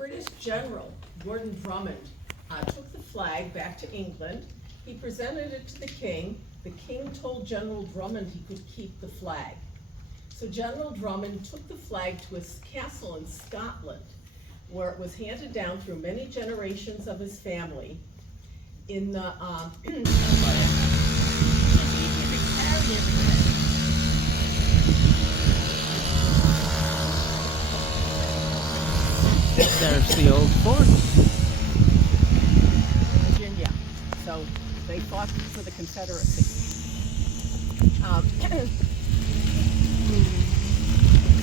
British general, Gordon Drummond, took the flag back to England. He presented it to the king. The king told General Drummond he could keep the flag. So General Drummond took the flag to his castle in Scotland, where it was handed down through many generations of his family. In the There's the Old Fort. Virginia. So they fought for the Confederacy.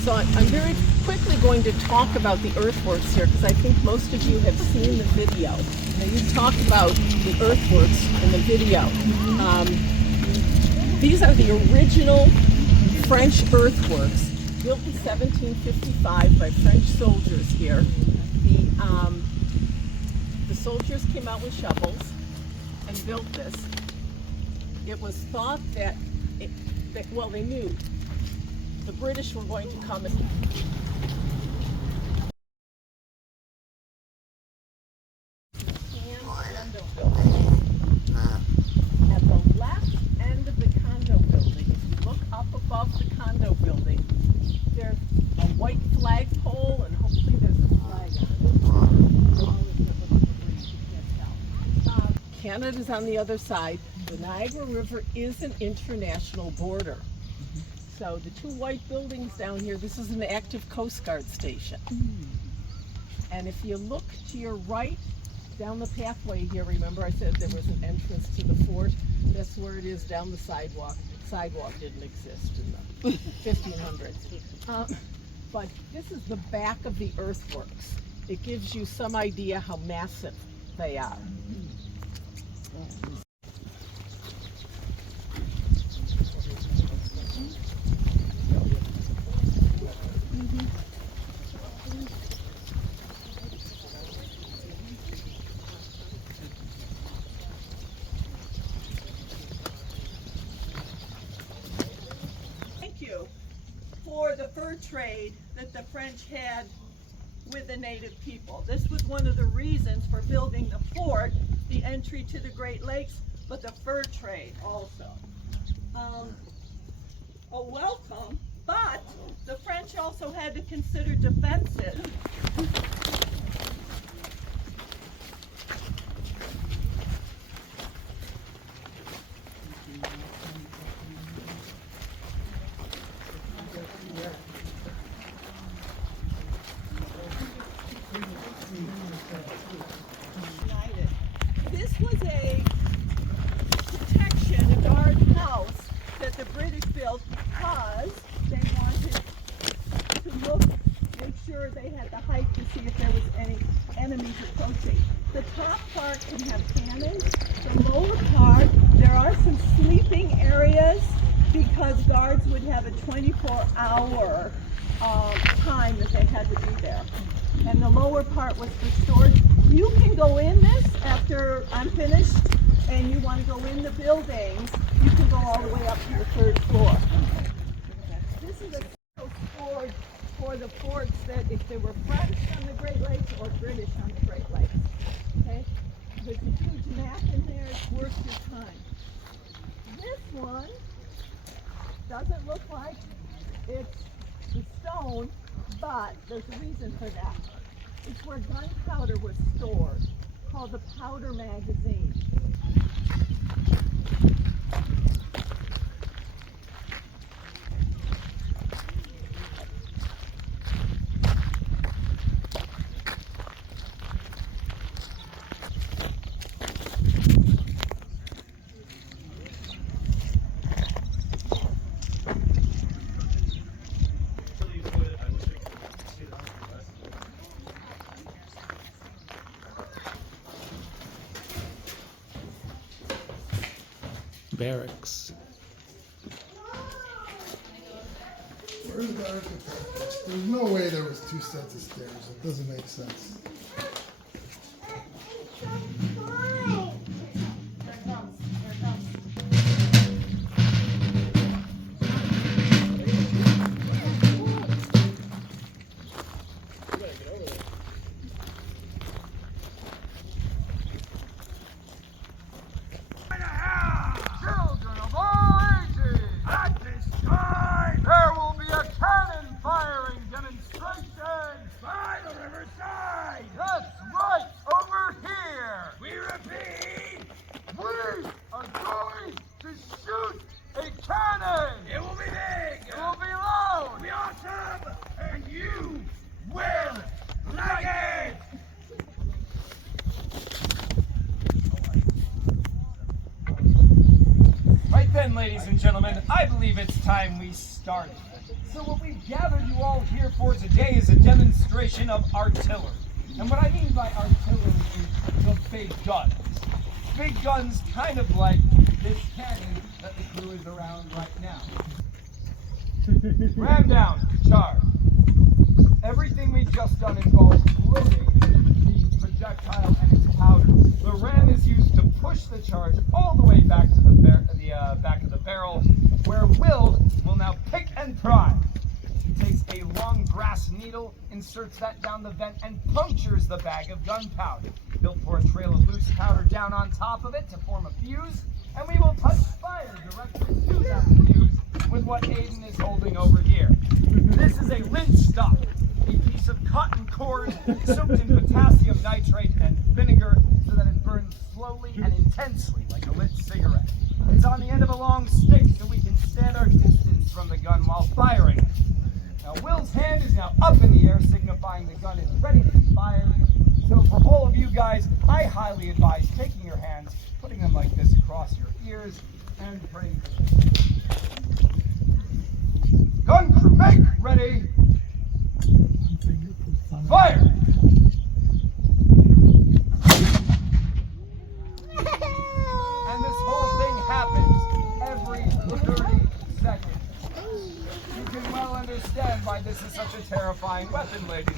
So I'm very quickly going to talk about the earthworks here, because I think most of you have seen the video. Now, you talked about the earthworks in the video. These are the original French earthworks, built in 1755 by French soldiers here. The soldiers came out with shovels and built this. It was thought that, well, they knew the British were going to come and condo building. At the left end of the condo building, if you look up above the condo building, there's a white flagpole, and hopefully there's a flag on it. Canada's on the other side. The Niagara River is an international border. So the two white buildings down here, this is an active Coast Guard station. And if you look to your right, down the pathway here, remember I said there was an entrance to the fort? That's where it is, down the sidewalk. Sidewalk didn't exist in the 1500s. But this is the back of the earthworks. It gives you some idea how massive they are. For the fur trade that the French had with the native people. This was one of the reasons for building the fort, the entry to the Great Lakes, but the fur trade also. A welcome, but the French also had to consider defenses. This was a protection, a guard house that the British built because they wanted to look, make sure they had the height to see if there was any enemies approaching. The top part can have cannons. The lower part, there are some sleeping areas because guards would have a 24-hour time that they had to be there. And the lower part was for storage. You can go in this after I'm finished, and you want to go in the buildings, you can go all the way up to the third floor. This is a storage for the forts that if they were French on the Great Lakes or British on the Great Lakes. Okay? There's a huge map in there, it's worth your time. This one doesn't look like it's the stone, but there's a reason for that. It's where gunpowder was stored, called the powder magazine. Barracks. Where's the architect? There's no way there was two sets of stairs. It doesn't make sense. have, and you will like it! Right then, ladies and gentlemen, I believe it's time we started. So what we've gathered you all here for today is a demonstration of artillery. And what I mean by artillery is the big guns. Big guns kind of like this cannon that the crew is around right now. Ram down, charge. Everything we've just done involves loading the projectile and its powder. The ram is used to push the charge all the way back to the back of the barrel, where Will now pick and pry. He takes a long brass needle, inserts that down the vent, and punctures the bag of gunpowder. He'll pour a trail of loose powder down on top of it to form a fuse, and we will touch fire directly to that fuse with what Aiden is holding over here. This is a lint stock, a piece of cotton cord soaked in potassium nitrate and vinegar so that it burns slowly and intensely like a lit cigarette. It's on the end of a long stick so we can stand our distance from the gun while firing it. Now Will's hand is now up in the air, signifying the gun is ready to be fired. So for all of you guys, I highly advise taking your hands, putting them like this across your ears, and praying. Gun crew, make ready. Fire! And this whole thing happens every 30 seconds. You can well understand why this is such a terrifying weapon, ladies